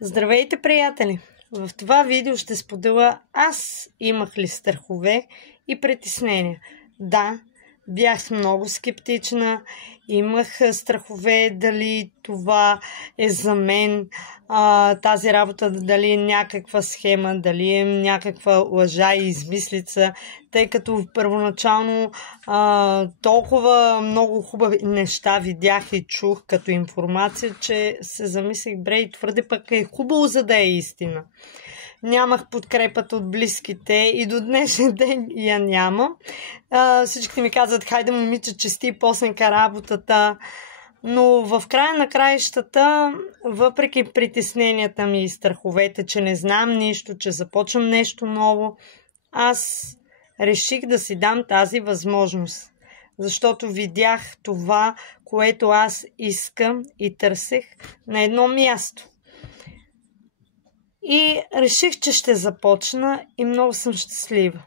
Здравейте, приятели! В това видео ще споделя аз имах ли страхове и притеснения. Да, бях много скептична, имах страхове дали това е за мен, тази работа, дали е някаква схема, дали е някаква лъжа и измислица, тъй като първоначално толкова много хубави неща видях и чух като информация, че се замислих, и твърде пък е хубаво, за да е истина. Нямах подкрепата от близките и до днешен ден я нямам. Всички ми казват, хайде момиче, чести посенка работата. Но в края на краищата, въпреки притесненията ми и страховете, че не знам нищо, че започвам нещо ново, аз реших да си дам тази възможност. Защото видях това, което аз искам и търсех на едно място. И реших, че ще започна и много съм щастлива.